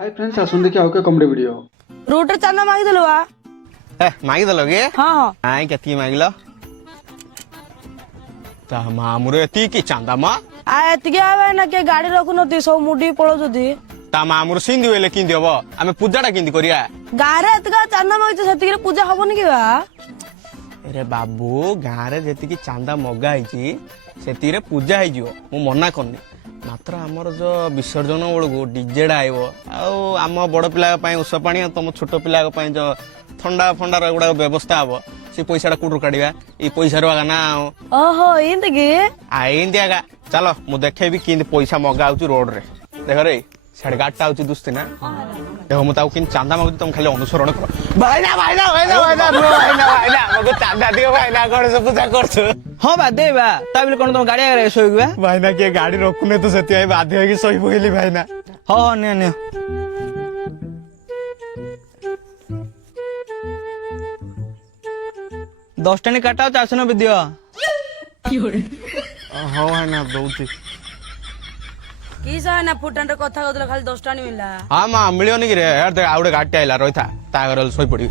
hi friends आसन देखिए आउ के कॉमेडी वीडियो रूटर चंदा मांगी देलो बा ए मागिदेल कि हां आइ केति मागिल ता मामुरे एति कि चांदा मा आ एतिके आवे ना के गाड़ी रखु नती सब मुडी पळो जदी ता मामुर सिंधु वेले किंदी हबो आमे पूजाटा किंदी करिया गारे एतका चंदा मांगी सेतिके पूजा हबोनी कि बा अरे बाबू गारे जेति कि चांदा मगा आइची सेतिरे पूजा आइ जिवो मु मना करनी मात्र आमर जो विसर्जन बेलू डीजेडा आइब आम बड़ पिला उष पानी तुम छोट पिला जो थंडा फंडार गुड़ा व्यवस्था हम से पैसा कौटू काढ़ा ये पैसा ना ओहो इंद की आईंदी आगा चलो मु देखेबी कि पैसा मगा रोड रे देख रे साढ़े गाड़टा हूँ दुस्ती ना देखो मुझे कि चांदा मांगुची तुम खाली अनुसरण कर भाईना भाईना भाईना भाईना भाईना भाईना मग चांदा दियो भाईना गणेश पूजा करछु हाँ बा दे बा ताबिल कोन तुम गाड़ी आगे सोई बा भाईना के गाड़ी रखुने तो सेति बाध्य होगी सही पइली भाईना हाँ ने ने दस टाणी काटा 490 दियो हाँ भाईना दउची की सा ना फुटन रे कथा होतला खाली 10 टाणी मिलला हाँ माँ मिलियोनी कि रे यार देख आउडे गाड़ी आइला रही था ता घर सोई पड़ी